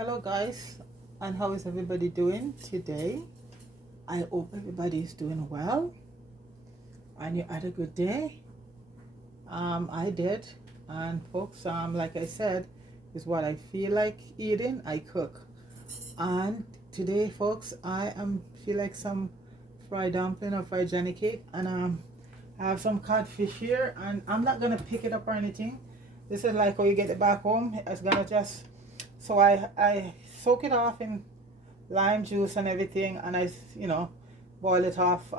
Hello guys, and how is everybody doing today? I hope everybody is doing well and you had a good day. I did, and folks, like I said, is what I feel like eating, I cook. And today, folks, I feel like some fried dumpling or fried Johnny cake, and I have some codfish here, and I'm not gonna pick it up or anything. This is like how you get it back home. It's gonna just so I soak it off in lime juice and everything, and I boil it off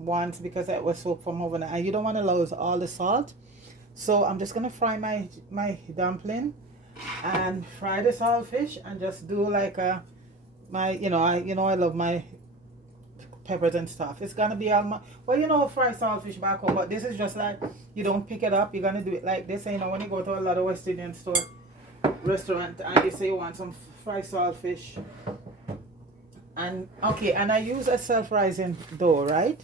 once because it was soaked from overnight, and you don't want to lose all the salt. So I'm just gonna fry my dumpling and fry the saltfish and just do like my I love my peppers and stuff. It's gonna be all my, well, fry saltfish back home, but this is just like you don't pick it up. You're gonna do it like this. And, when you go to a lot of West Indian store restaurant and you say you want some fried saltfish, and okay, and I use a self-rising dough, right?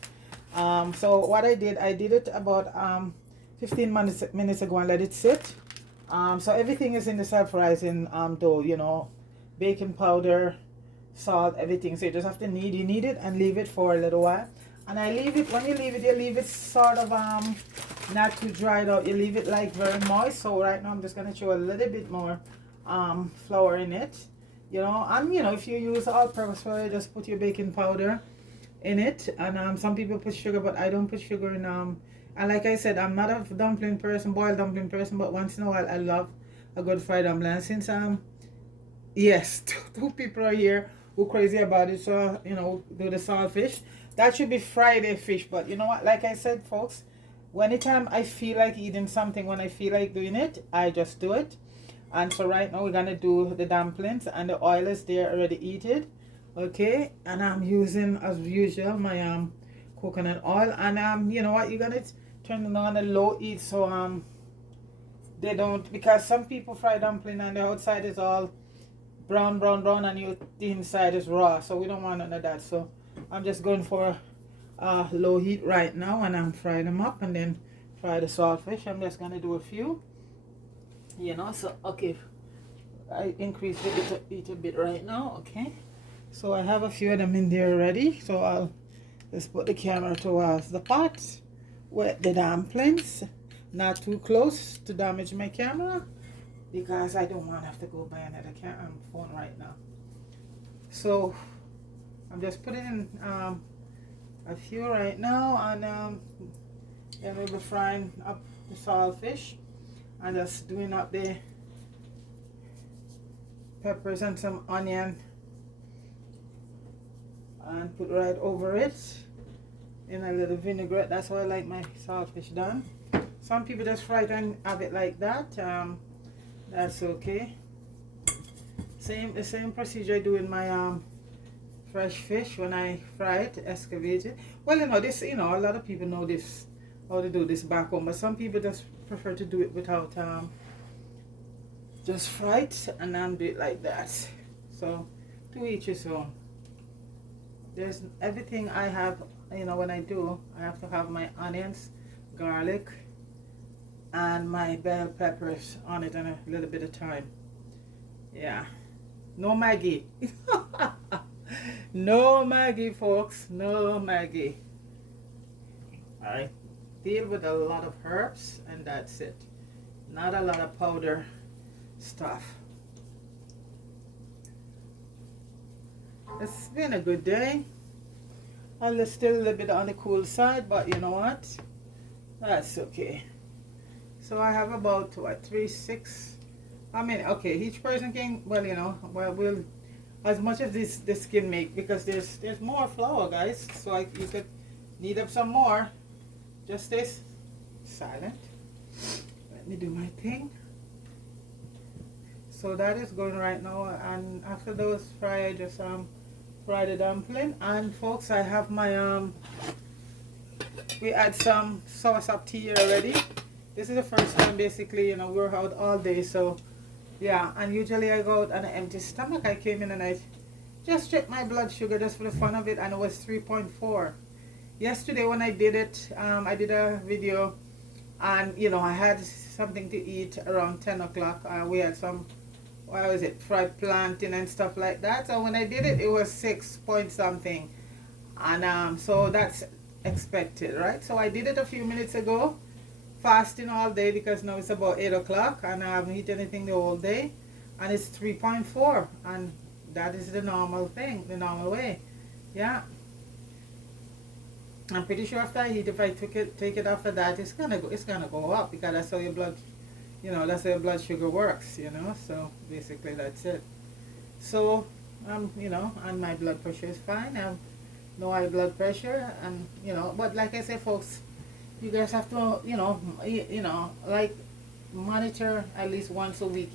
So what I did it about 15 minutes ago and let it sit. So everything is in the self-rising dough, baking powder, salt, everything. So you just have to knead it and leave it for a little while. And I leave it, when you leave it sort of not too dried out. You leave it like very moist. So right now I'm just gonna throw a little bit more flour in it. And if you use all-purpose flour, just put your baking powder in it. And some people put sugar, but I don't put sugar in. And like I said, I'm not a dumpling person, boiled dumpling person, but once in a while I love a good fried dumpling. And since yes, two people are here who crazy about it, so do the saltfish. That should be Friday fish, but you know what? Like I said, folks, anytime I feel like eating something, when I feel like doing it, I just do it. And so right now we're gonna do the dumplings, and the oil is there already heated. Okay, and I'm using as usual my coconut oil, and you know what, you're gonna turn it on a low heat so they don't, because some people fry dumpling and the outside is all brown and the inside is raw, so we don't want none of that. So I'm just going for low heat right now, and I'm frying them up and then fry the saltfish. I'm just gonna do a few. So okay, I increased the heat a bit right now. Okay, so I have a few of them in there already, so I'll just put the camera towards the pot with the dumplings, not too close to damage my camera, because I don't want to have to go buy another phone right now. So I'm just putting in a few right now, and then we'll be frying up the saltfish and just doing up the peppers and some onion and put right over it in a little vinaigrette. That's how I like my saltfish done. Some people just fry it and have it like that. That's okay. The same procedure I do in my fresh fish when I fry it, excavate it. Well, this, a lot of people know this, how to do this back home, but some people just prefer to do it without just fry it and then do it like that. So to each his own. There's everything I have, when I do, I have to have my onions, garlic, and my bell peppers on it, and a little bit of thyme. Yeah, no Maggie. No Maggie, folks, no Maggie. I deal with a lot of herbs, and that's it. Not a lot of powder stuff. It's been a good day. I'll still a little bit on the cool side, but you know what? That's okay. So I have about what, 3, 6. I mean, okay, each person can, we'll as much as this can make, because there's more flour, guys. So you could knead up some more. Just stay silent. Let me do my thing. So that is going right now, and after those fry, I just fry the dumpling. And folks, I have my we add some soursop tea here already. This is the first time basically, we're out all day, so yeah. And usually I go out on an empty stomach. I came in and I just checked my blood sugar just for the fun of it, and it was 3.4. Yesterday when I did it, I did a video, and I had something to eat around 10 o'clock. We had some what was it, fry planting and stuff like that. So when I did it, it was 6 point something, and so that's expected, right? So I did it a few minutes ago, fasting all day because now it's about 8 o'clock and I haven't eaten anything the whole day, and it's 3.4, and that is the normal thing, the normal way. Yeah, I'm pretty sure after I eat, if I take it after that, it's gonna go up because that's how your blood, that's how your blood sugar works, so basically that's it. So and my blood pressure is fine. I have no high blood pressure, and but like I say, folks, you guys have to like monitor at least once a week,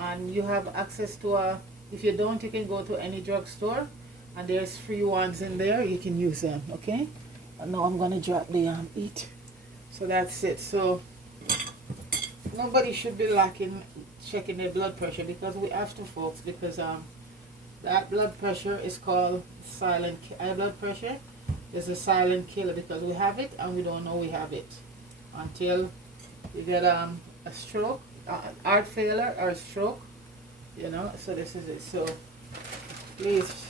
and you have access to a, if you don't, you can go to any drugstore and there's free ones in there, you can use them. Okay, and now I'm gonna drop the eat. So that's it. So nobody should be lacking checking their blood pressure, because we have to, folks, because that blood pressure is called silent. High blood pressure is a silent killer, because we have it and we don't know we have it until you get a stroke, heart failure or a stroke, so this is it. So please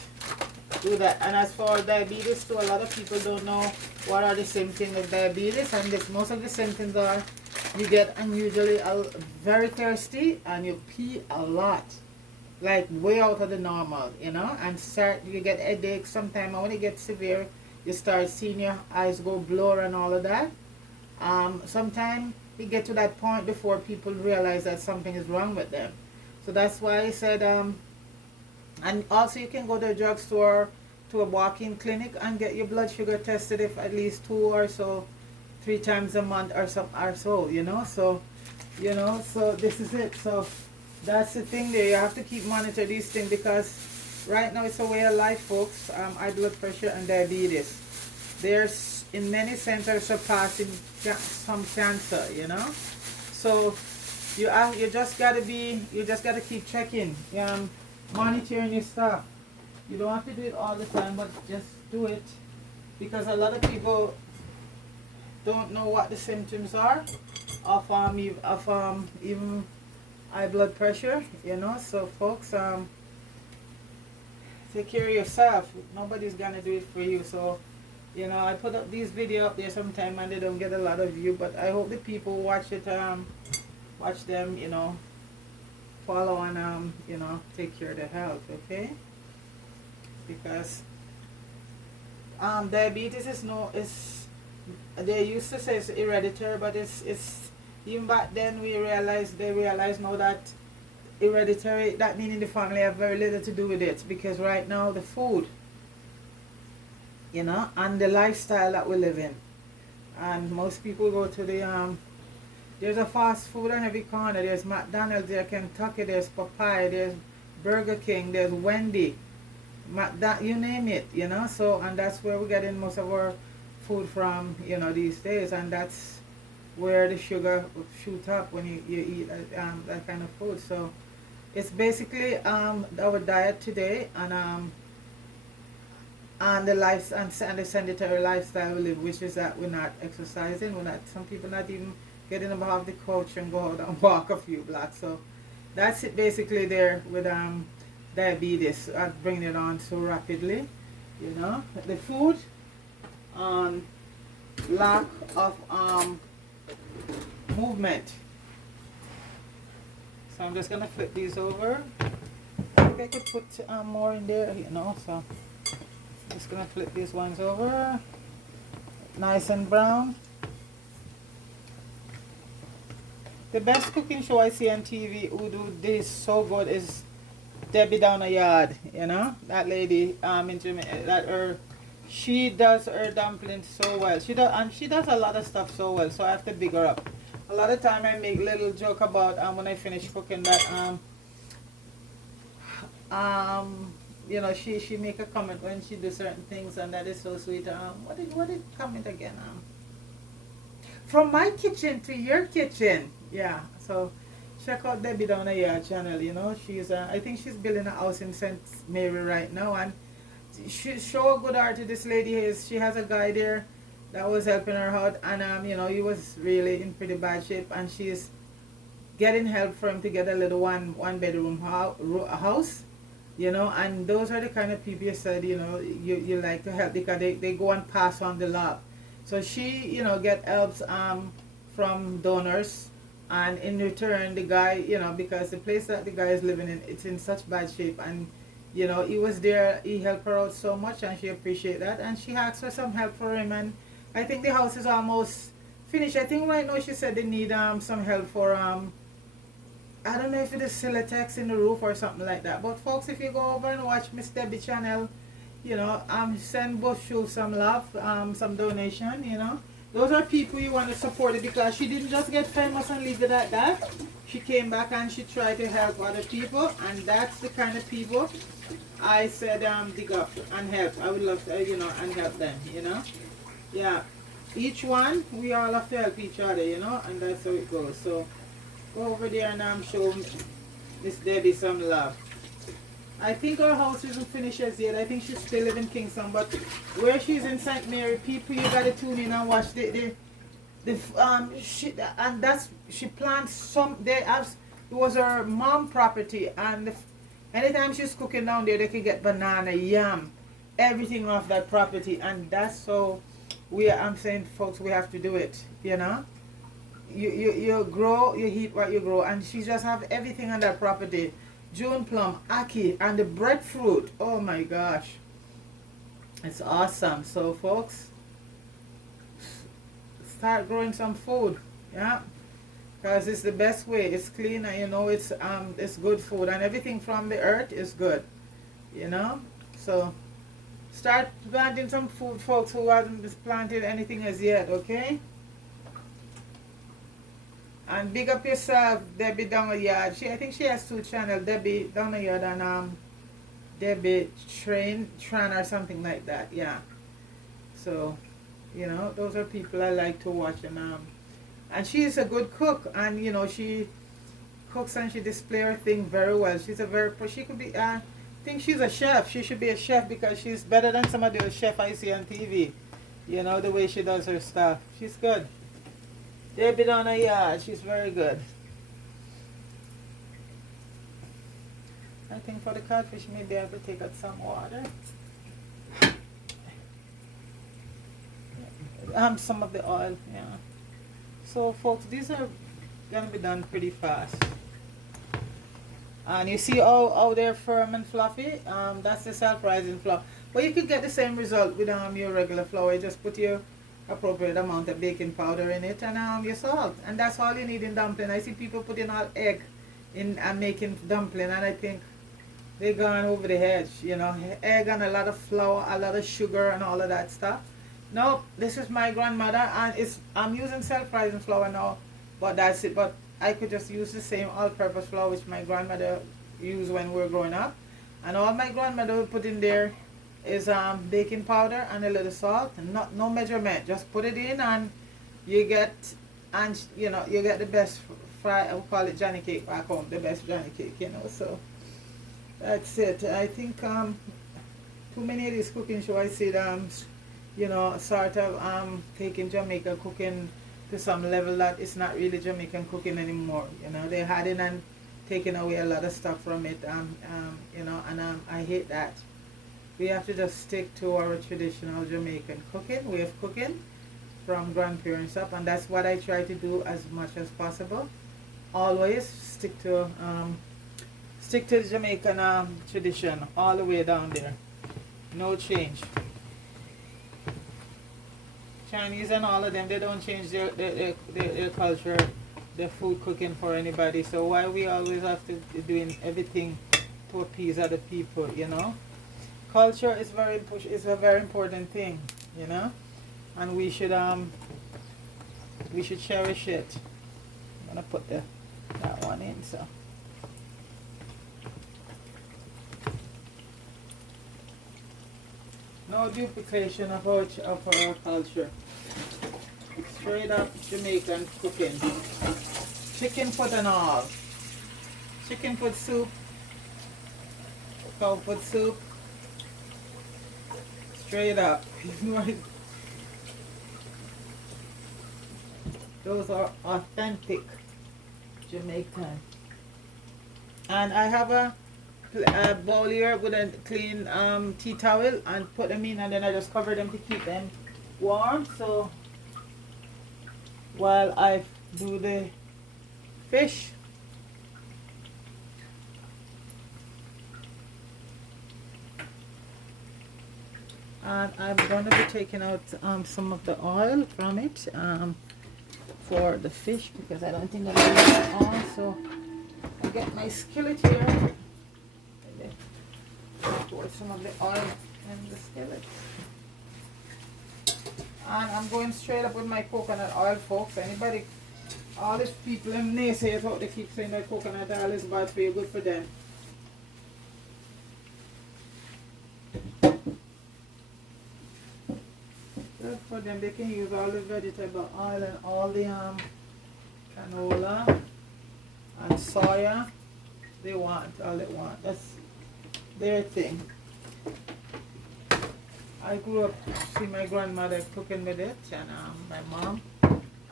do that. And as for diabetes too, a lot of people don't know what are the symptoms of diabetes, and most of the symptoms are you get unusually very thirsty and you pee a lot, like way out of the normal, and you get headaches sometimes, and when it gets severe you start seeing your eyes go blur and all of that. Sometimes you get to that point before people realize that something is wrong with them. So that's why I said, and also you can go to a drugstore, to a walk-in clinic, and get your blood sugar tested if at least 2 or so, 3 times a month or so, so this is it. So that's the thing there. You have to keep monitor these things, because right now it's a way of life, folks. High blood pressure and diabetes, there's in many centers surpassing some cancer, so you just gotta keep checking, monitoring your stuff. You don't have to do it all the time, but just do it, because a lot of people don't know what the symptoms are of even high blood pressure, so folks, take care of yourself. Nobody's gonna do it for you. So I put up these videos up there sometime and they don't get a lot of view, but I hope the people watch it, watch them, follow and take care of their health, okay? Because diabetes is they used to say it's hereditary, but it's even back then they realized now that hereditary, that meaning the family have very little to do with it, because right now the food, and the lifestyle that we live in, and most people go to the there's a fast food on every corner. There's McDonald's, there's Kentucky, there's Popeye, there's Burger King, there's Wendy, you name it, so, and that's where we're getting most of our food from, these days, and that's where the sugar shoot up when you eat that kind of food. So it's basically our diet today, and the life and the sedentary lifestyle we live, which is that we're not exercising, some people not even getting up off the couch and go out and walk a few blocks. So that's it basically there with diabetes, bringing it on so rapidly, the food, lack of movement. So I'm just gonna flip these over. I think I could put more in there, so I'm just gonna flip these ones over, nice and brown. The best cooking show I see on TV who do this so good is Debbie Down a Yard. That lady in Jamaica, she does her dumplings so well. She does a lot of stuff so well. So I have to big her up. A lot of time I make little joke about when I finish cooking that she make a comment when she do certain things, and that is so sweet. What did comment again? From my kitchen to your kitchen. Yeah, so check out Debbie Down a Yard channel. She's I think she's building a house in St. Mary right now, and she's so good art to this lady is. She has a guy there that was helping her out, and he was really in pretty bad shape, and she's getting help for him to get a little one bedroom house, you know. And those are the kind of people you said, you know, you like to help, because they go and pass on the love. So she, you know, get helps from donors, and in return the guy, you know, because the place that the guy is living in, it's in such bad shape, and you know, he was there, he helped her out so much, and she appreciate that, and she asked for some help for him. And I think the house is almost finished. I think right now she said they need some help for I don't know if it is Silatex in the roof or something like that. But folks, if you go over and watch Miss Debbie channel, you know, send both show some love, some donation, you know. Those are people you want to support it, because she didn't just get famous and leave it at that. She came back and she tried to help other people, and that's the kind of people I said dig up and help. I would love to, you know, and help them, you know. Yeah, each one, we all have to help each other, you know, and that's how it goes. So go over there and show Miss Debbie some love. I think her house isn't finished as yet. I think she's still living in Kingston, but where she's in St. Mary, people, you gotta tune in and watch she, and that's, she plants some, it was her mom property, and anytime she's cooking down there, they can get banana, yam, everything off that property. And that's so I'm saying, folks, we have to do it, you know. You grow, you eat what you grow, and she just have everything on that property. June plum, ackee, and the breadfruit. Oh my gosh, it's awesome. So folks, start growing some food, yeah, because it's the best way. It's clean, and you know, it's good food, and everything from the earth is good, you know. So start planting some food, folks, who haven't planted anything as yet, okay? And big up yourself, Debbie down the yard. I think she has 2 channels, Debbie down the yard and Debbie Tran or something like that. Yeah. So, you know, those are people I like to watch, and she is a good cook, and you know, she cooks and she displays her thing very well. She's a she could be I think she's a chef. She should be a chef, because she's better than some of the chef I see on TV. You know, the way she does her stuff. She's good. Debbie down the yard, she's very good. I think for the codfish, maybe I have to take out some water. Some of the oil, yeah. So folks, these are gonna be done pretty fast. And you see how they're firm and fluffy? That's the self-rising flour. But you could get the same result with your regular flour. You just put your appropriate amount of baking powder in it, and your salt, and that's all you need in dumpling. I see people putting all egg in and making dumpling, and I think they gone over the edge, you know. Egg and a lot of flour, a lot of sugar, and all of that stuff. No, this is my grandmother, and I'm using self-rising flour now, but that's it. But I could just use the same all-purpose flour which my grandmother used when we were growing up, and all my grandmother would put in there is baking powder and a little salt, and no measurement. Just put it in, and you get, and you know, you get the best fry. I would call it Johnny cake back home, the best Johnny cake, you know. So that's it. I think too many of these cooking shows I see them, you know, sort of taking Jamaican cooking to some level that it's not really Jamaican cooking anymore. You know, they're adding and taking away a lot of stuff from it. You know, and I hate that. We have to just stick to our traditional Jamaican cooking, way of cooking from grandparents up, and that's what I try to do as much as possible. Always stick to the Jamaican tradition all the way down there. No change. Chinese and all of them, they don't change their culture, their food cooking for anybody. So why we always have to be doing everything to appease other people, you know? Culture is a very important thing, you know, and we should cherish it. I'm gonna put that one in. So no duplication of our culture. Straight up Jamaican cooking. Chicken foot and all. Chicken foot soup. Cow foot soup. Straight up. Those are authentic Jamaican. And I have a bowl here with a clean tea towel and put them in, and then I just cover them to keep them warm. So while I do the fish, and I'm going to be taking out some of the oil from it for the fish, because I don't think I'm going to use it all. So I get my skillet here and then pour some of the oil in the skillet. And I'm going straight up with my coconut oil, folks. Anybody, all these people and naysayers out, they keep saying that coconut oil is bad for you, good for them. Good for them. They can use all the vegetable oil and all the canola and soya they want, all they want. That's their thing. I grew up seeing my grandmother cooking with it, and my mom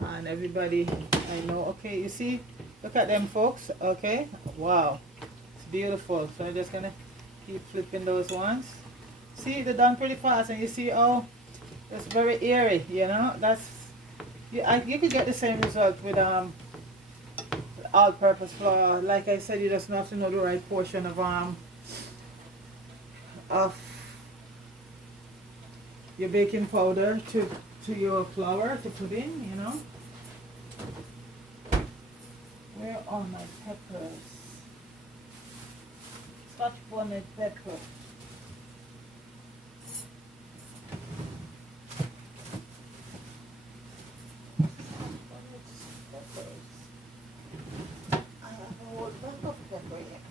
and everybody I know. Okay, you see, look at them, folks. Okay, wow, it's beautiful. So I'm just gonna keep flipping those ones. See, they're done pretty fast, and you see, oh, it's very airy. You know, that's you could get the same result with all-purpose flour. Like I said, you just have to know the right portion of your baking powder to your flour to put in, you know. Where are my peppers? Scotch bonnet pepper. I have a whole bag of pepper here.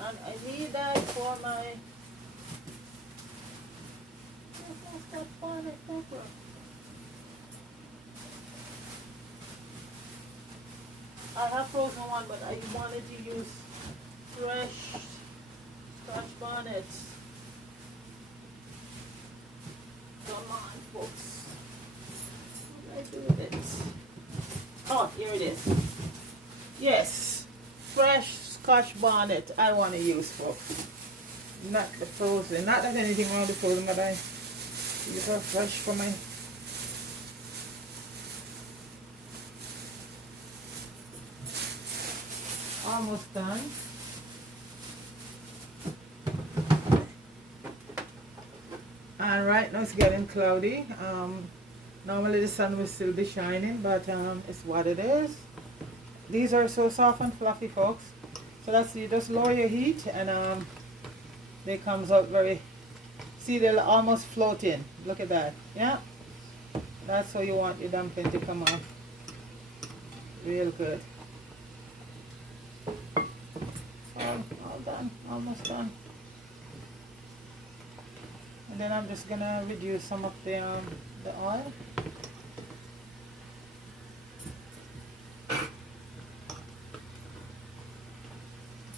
And I need that for my Scotch bonnet pepper. I have frozen one, but I wanted to use fresh Scotch bonnets. Come on, folks. What do I do with it? Oh, here it is. Yes, fresh Scotch bonnet I want to use, folks. Not the frozen. Not that anything wrong with the frozen, but I use a fresh for my. Almost done. And right now it's getting cloudy. Normally the sun will still be shining, but it's what it is. These are so soft and fluffy, folks. So that's, you just lower your heat, and they comes out very. See, they're almost floating. Look at that. Yeah, that's how you want your dumpling to come out. Real good. All done, almost done. And then I'm just gonna reduce some of the oil.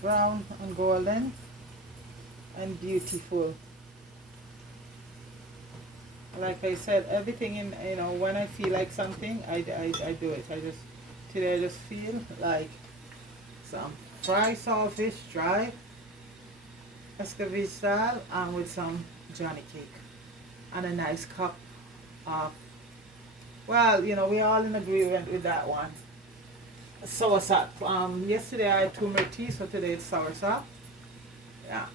Brown and golden and beautiful. Like I said, everything in, you know, when I feel like something, I do it. Today I just feel like some fried saltfish, dry escovitch style, and with some Johnny cake and a nice cup of, well, you know, we're all in agreement with that one. Soursop. Yesterday I had turmeric tea, so today it's soursop. Yeah.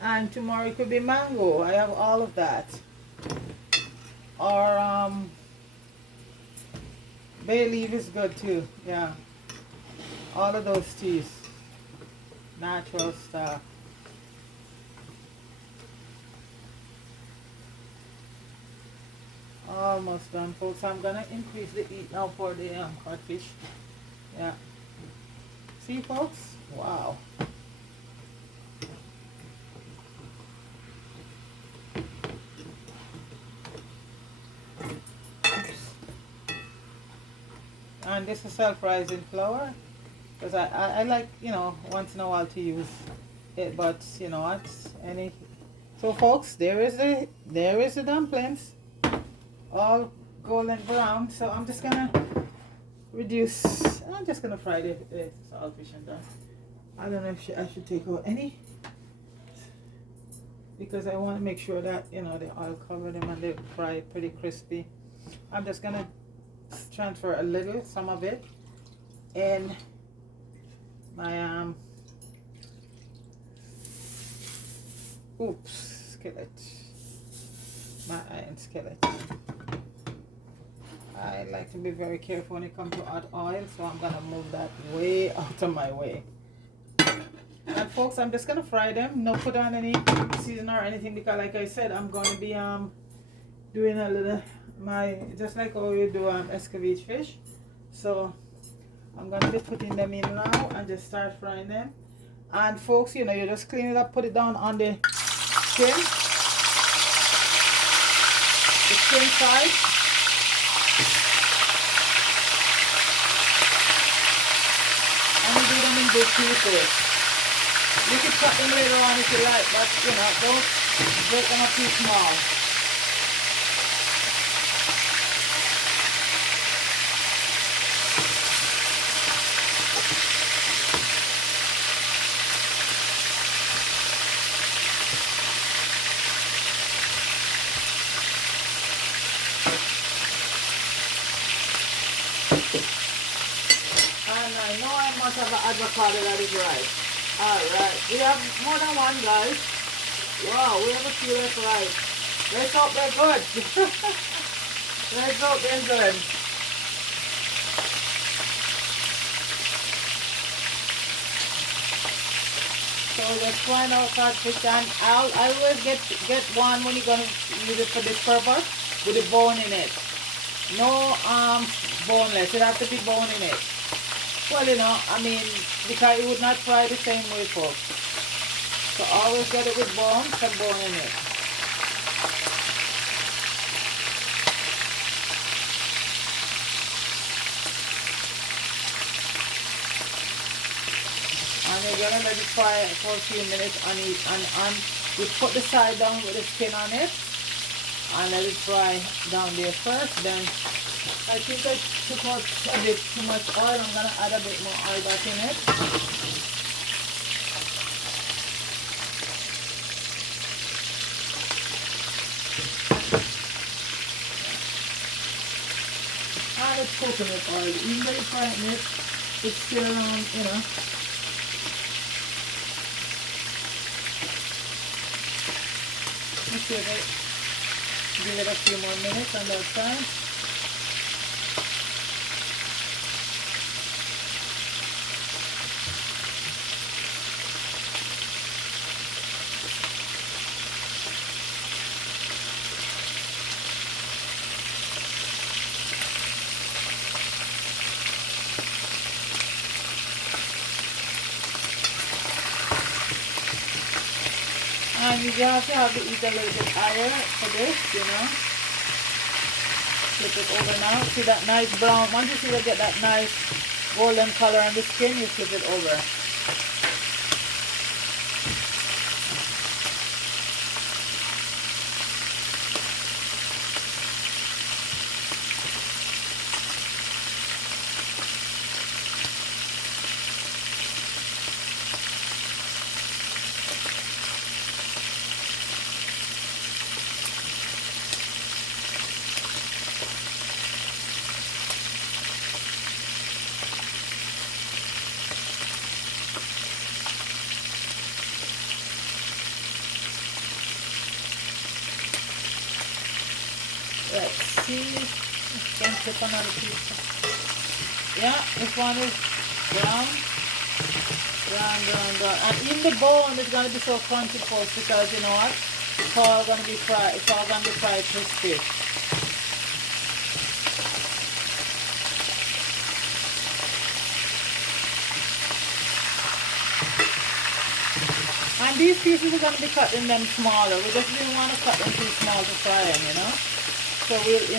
And tomorrow it could be mango. I have all of that. Or bay leaf is good too. Yeah. All of those teas. Natural stuff. Almost done, folks. I'm gonna increase the heat now for the codfish. Yeah. See, folks? Wow. And this is self-rising flour, because I like, you know, once in a while to use it, but you know what? So, folks, there is the dumplings, all golden brown. So I'm just gonna reduce. I'm just gonna fry the saltfish and done. I don't know if I should take out any, because I want to make sure that, you know, the oil cover them and they fry pretty crispy. I'm just gonna transfer a little, some of it, in my skillet, my iron skillet. I like to be very careful when it comes to hot oil, so I'm gonna move that way out of my way. And folks, I'm just gonna fry them, no put on any season or anything, because like I said, I'm gonna be doing a little just like how you do escovitch fish. So I'm gonna be putting them in now and just start frying them. And folks, you know, you just clean it up, put it down on the skin side. And you do them in big pieces. You can cut them later on if you like, but you know, don't break them up too small. And I know I must have an avocado that is right. Alright, we have more than one, guys. Wow, we have a few left right. Let's hope they're good. Let's hope they're good. So just frying out codfish, and I always get one when you're gonna use it for this purpose with a bone in it. No boneless. It has to be bone in it. Well, you know, I mean, because it would not fry the same way, folks. So always get it with bones and bone in it. And you're gonna let it fry for a few minutes, and you put the side down with the skin on it and let it fry down there first. Then I think I took out a bit too much oil. I'm gonna add a bit more oil back in it. And it's coconut oil. Even though you're frying it, it's still around, you know. Let's give it a few more minutes on that side. And you have to eat a little bit higher for this, you know. Flip it over now. See that nice brown. Once you see that get that nice golden color on the skin, you flip it over. Let's see. Can flip another piece. Yeah, this one is brown. And in the bone it's gonna be so crunchy, folks, because you know what? It's all gonna be fried. It's all gonna be fried crispy. And these pieces are gonna be cut in them smaller. We just didn't want to cut them too small to fry them, you know. So we'll, you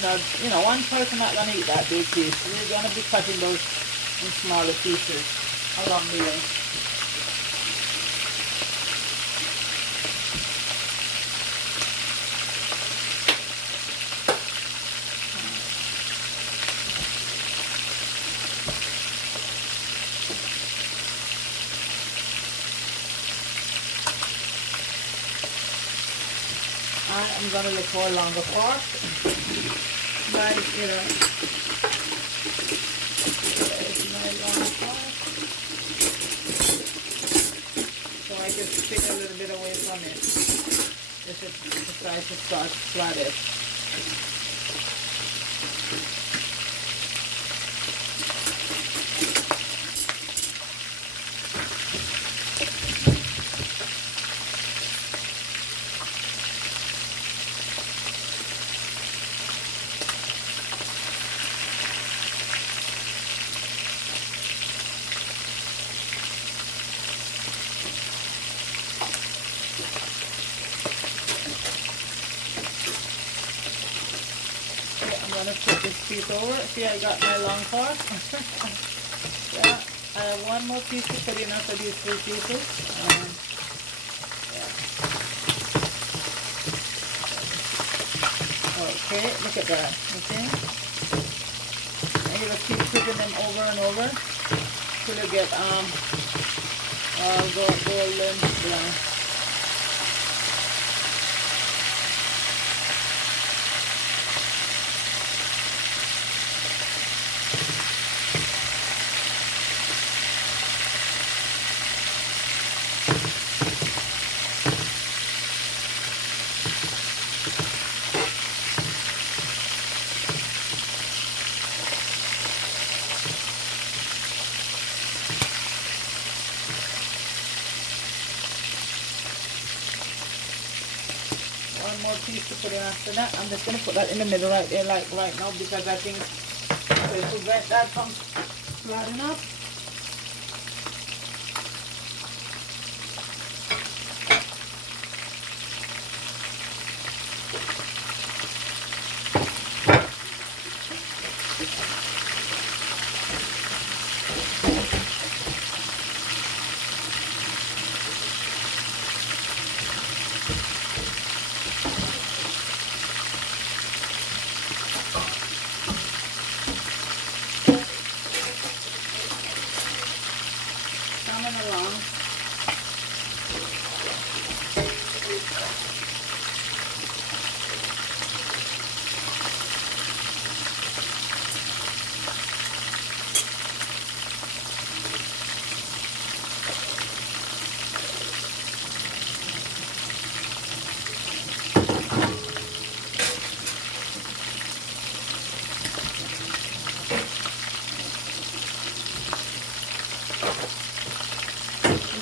know, one person not gonna eat that big piece. We're gonna be cutting those in smaller pieces along the way. I'm gonna look for a longer fork. But you know, there's my long fork. So I can stick a little bit away from it. If it decides to start flooded. I'm gonna put this piece over. See, I got my long fork. Yeah, I have one more piece to put in after these 3 pieces. Yeah. Okay, look at that. Okay, and you just keep flipping them over and over till you get golden brown. One more piece to put in after that. I'm just going to put that in the middle right there, like right now, because I think to prevent that from flooding up. Coming along.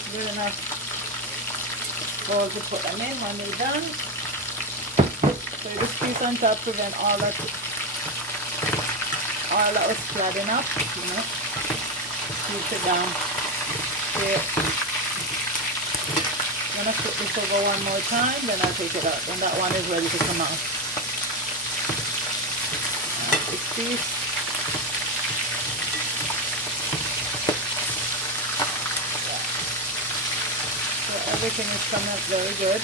Good enough bowl to put them in when they're done. So this piece on top prevent all that was flooding up, you know. Keep it down. Okay. I'm gonna flip this over one more time, then I'll take it out. Then that one is ready to come out. This piece. Everything is coming up very good.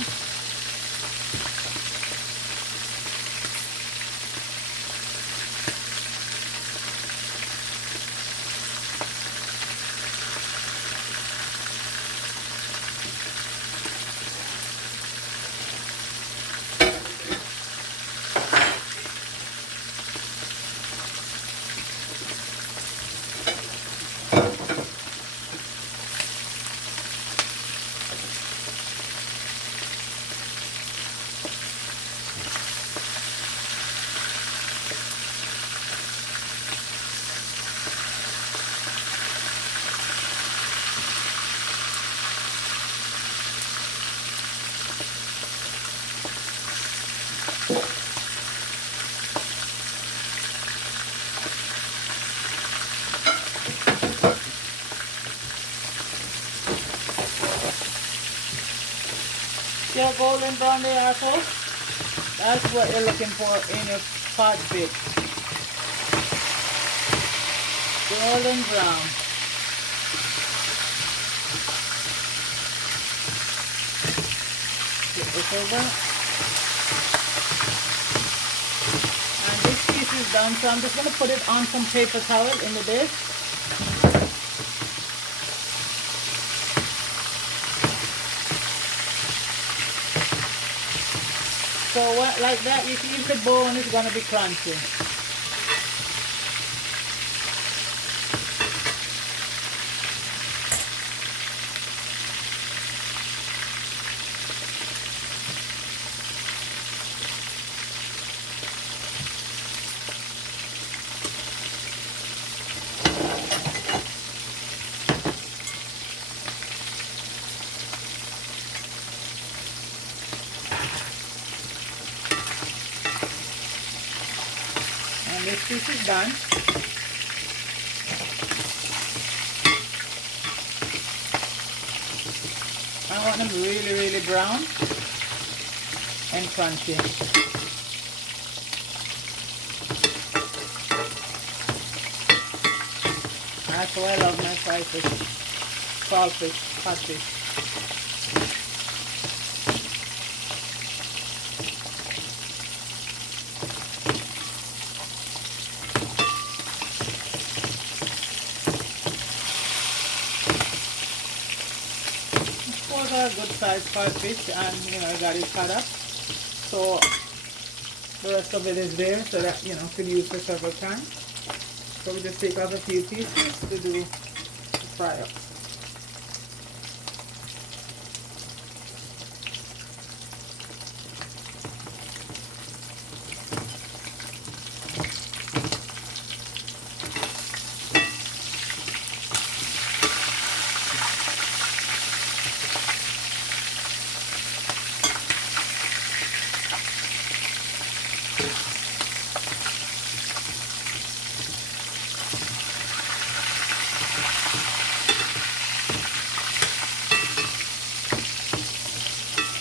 Your golden brown there, apple. That's what you're looking for in your pot bit. Golden brown. Flip this over. And this piece is done, so I'm just going to put it on some paper towel in the dish. So what, like that, you can use the bone, it's gonna be crunchy. And this piece is done. I want them really, really brown and crunchy. That's why I love my fried fish, salt fish, hot fish. A good sized codfish, and you know, I got it cut up, so the rest of it is there so that you know could use for several times. So we just take off a few pieces to do the fry up.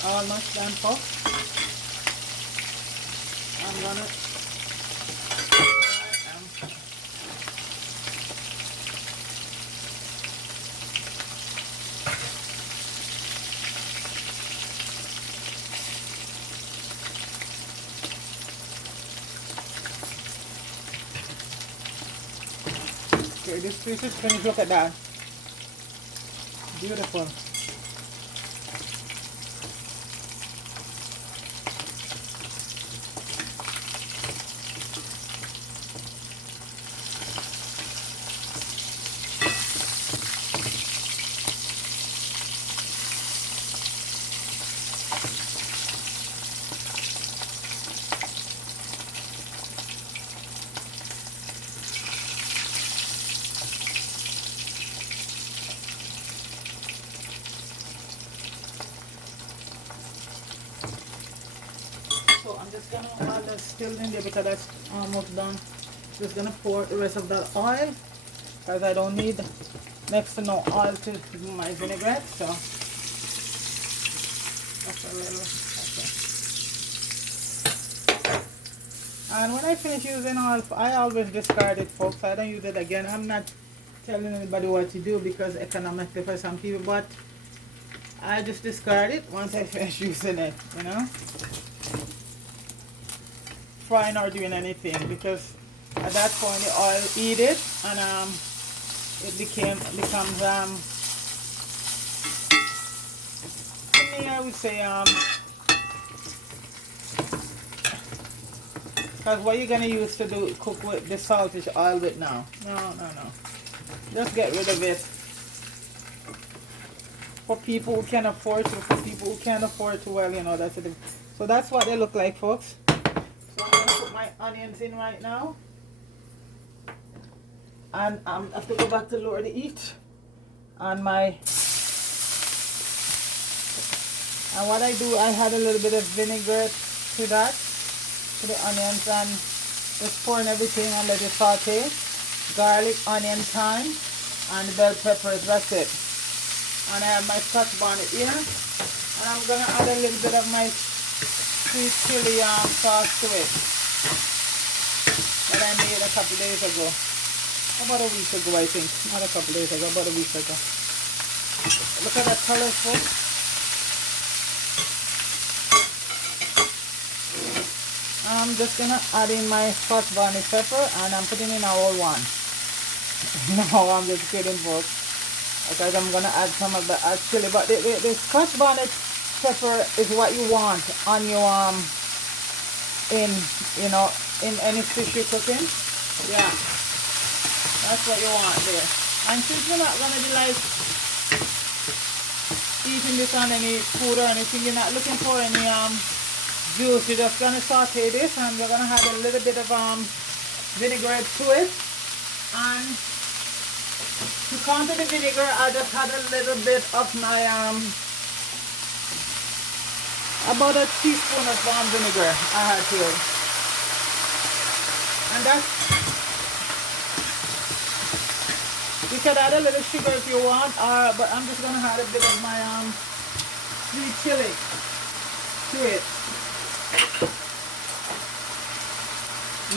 Almost done, folks. I'm gonna okay, this piece is finished. Look at that. Beautiful. So I'm just gonna, while that's still in there because that's almost done, just gonna pour the rest of that oil because I don't need next to no oil to do my vinaigrette. So that's a little, okay. And when I finish using oil, I always discard it, folks. I don't use it again. I'm not telling anybody what to do because economically for some people, but I just discard it once I finish using it, you know, frying or doing anything, because at that point the oil eat it and it becomes to me I would say because what you're gonna use to do cook with the saltfish oil with now, no, just get rid of it. For people who can afford to, for people who can't afford to, well, you know, that's it. So that's what they look like, folks. So I'm gonna put my onions in right now, and I have to go back to lower the heat on my, and what I do, I had a little bit of vinaigrette to that, to the onions, and just pour in everything and let it saute. Garlic, onion, thyme, and the bell peppers, that's it. And I have my Scotch bonnet here, and I'm gonna add a little bit of my sweet chili sauce to it that I made a couple days ago, about a week ago, I think. Not a couple days ago, about a week ago. Look at that color, folks. I'm just gonna add in my Scotch bonnet pepper, and I'm putting in a whole one. No, I'm just kidding, folks. Because I'm gonna add some of the chili, but the Scotch bonnet pepper is what you want on your in, you know, in any fish you're cooking. Yeah, that's what you want there. And since you're not gonna be like eating this on any food or anything, you're not looking for any juice, you're just gonna saute this, and we're gonna add a little bit of vinaigrette to it. And to counter the vinegar, I just had a little bit of my about a teaspoon of vinegar I had here. And that's, you could add a little sugar if you want, but I'm just gonna add a bit of my sweet chili to it.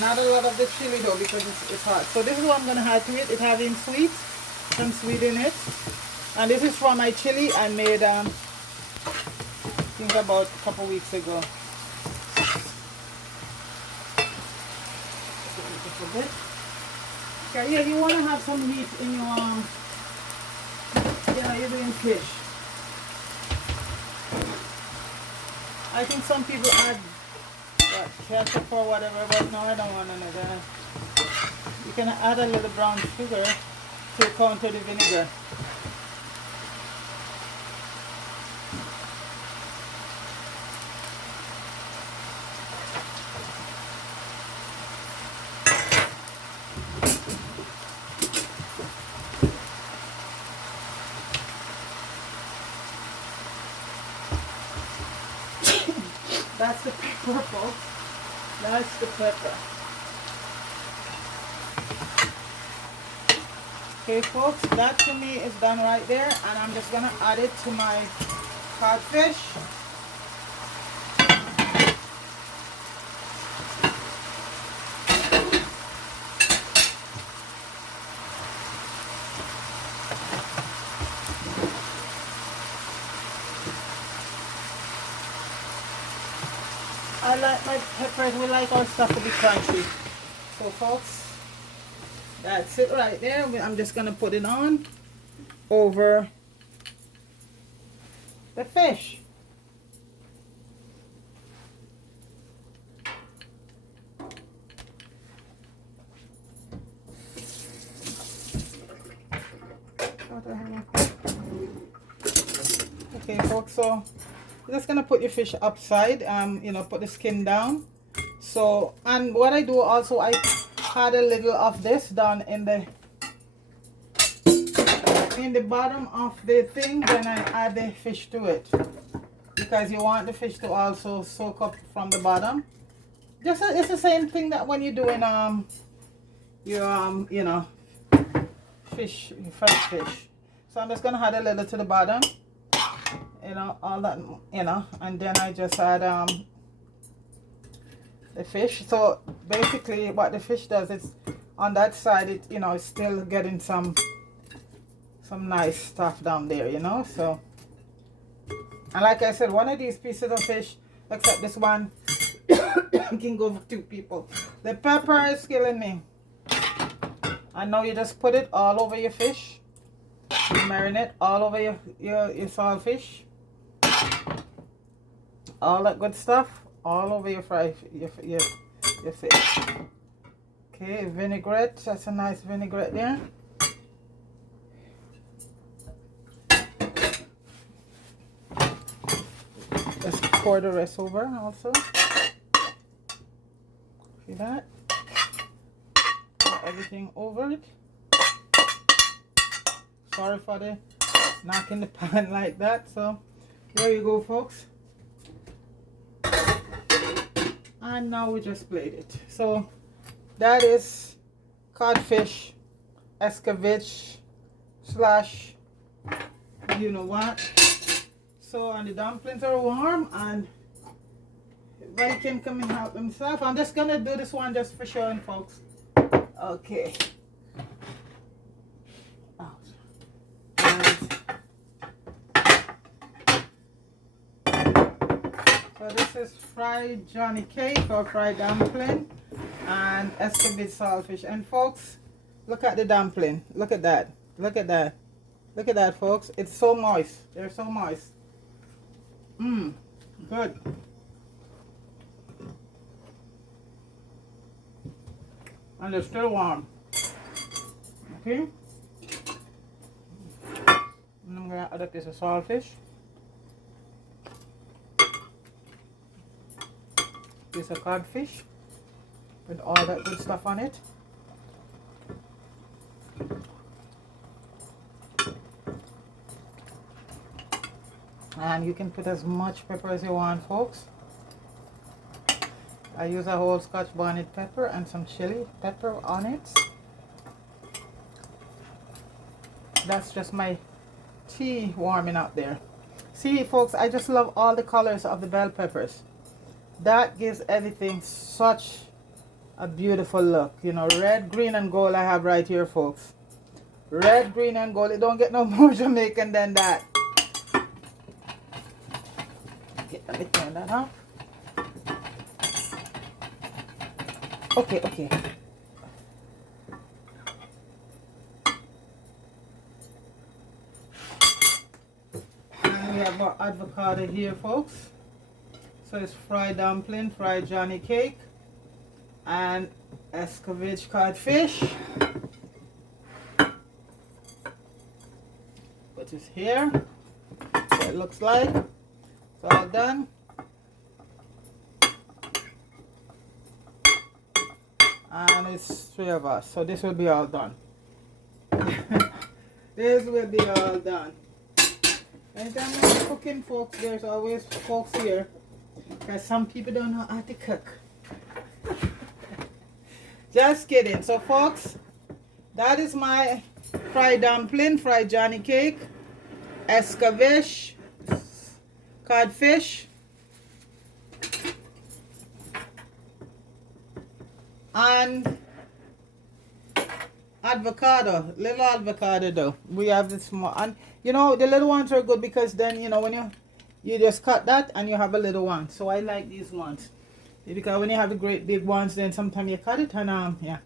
Not a lot of the chili though, because it's hot. So this is what I'm gonna add to it. It's having some sweet in it. And this is from my chili I made I think about a couple weeks ago. Okay, yeah, you wanna have some heat in your yeah, you're doing fish. I think some people add ketchup or whatever, but no, I don't want none of that. You can add a little brown sugar to counter the vinegar. That's the pepper, folks. That's the pepper. Okay, folks, that to me is done right there, and I'm just gonna add it to my codfish. I like my peppers, we like our stuff to be crunchy. So folks, that's it right there. I'm just gonna put it on over the fish. Okay folks, so you're just gonna put your fish upside, you know, put the skin down. So, and what I do also, I had a little of this done in the bottom of the thing, then I add the fish to it, because you want the fish to also soak up from the bottom. Just it's the same thing that when you're doing your you know, fresh fish. So I'm just gonna add a little to the bottom, you know, all that, you know, and then I just add the fish. So basically what the fish does is on that side, it, you know, it's still getting some nice stuff down there, you know. So, and like I said, one of these pieces of fish, except this one, can go for 2 people. The pepper is killing me. And now you just put it all over your fish. You marinate all over your saltfish. All that good stuff all over your fish. Okay, vinaigrette. That's a nice vinaigrette there. Let's pour the rest over also. See that? Pour everything over it. Sorry for the knocking the pan like that. So there you go, folks. And now we just plate it. So that is codfish escovitch slash you know what. So, and the dumplings are warm, and everybody can come and help themselves. I'm just gonna do this one just for showing, folks. Okay. So this is fried Johnny cake or fried dumpling and escovitch saltfish. And folks, look at the dumpling. Look at that. Look at that. Look at that, folks. It's so moist. They're so moist. Good. and they're still warm. Okay. And I'm gonna add a piece of saltfish, piece of codfish with all that good stuff on it. And you can put as much pepper as you want, folks. I use a whole Scotch bonnet pepper and some chili pepper on it. That's just my tea warming up there. See, folks, I just love all the colors of the bell peppers. That gives everything such a beautiful look. You know, red, green, and gold I have right here, folks. Red, green, and gold. It don't get no more Jamaican than that. Okay, let me turn that off. Okay, okay. And we have our avocado here, folks. So it's fried dumpling, fried Johnny cake, and escovitch codfish. Put it here. So it looks like it's all done. And it's 3 of us, so this will be all done. This will be all done. Anytime I'm cooking, folks, there's always folks here, because some people don't know how to cook. Just kidding. So, folks, that is my fried dumpling, fried Johnny cake, escovitch, codfish, and avocado, little avocado though. We have this small, and you know the little ones are good because then you know when you just cut that and you have a little one. So I like these ones because when you have the great big ones, then sometimes you cut it and yeah.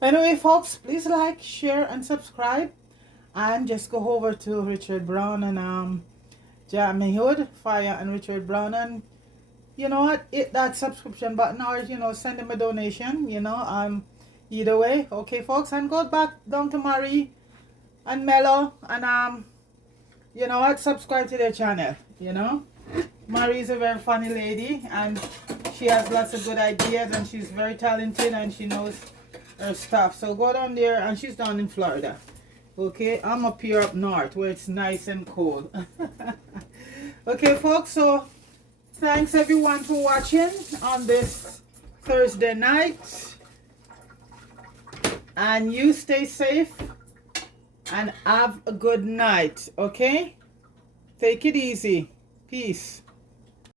Anyway, folks, please like, share, and subscribe, and just go over to Richard Brown and Jamie Hood, Fire, and Richard Brown, and you know what, hit that subscription button, or you know, send them a donation, you know, either way. Okay, folks, and go back down to Marie and Mello, and you know what, subscribe to their channel. You know, Marie is a very funny lady, and she has lots of good ideas, and she's very talented, and she knows her stuff. So go down there, and she's down in Florida. Okay, I'm up here up north where it's nice and cold. Okay, folks, so thanks everyone for watching on this Thursday night. And you stay safe and have a good night, okay? Take it easy. Peace.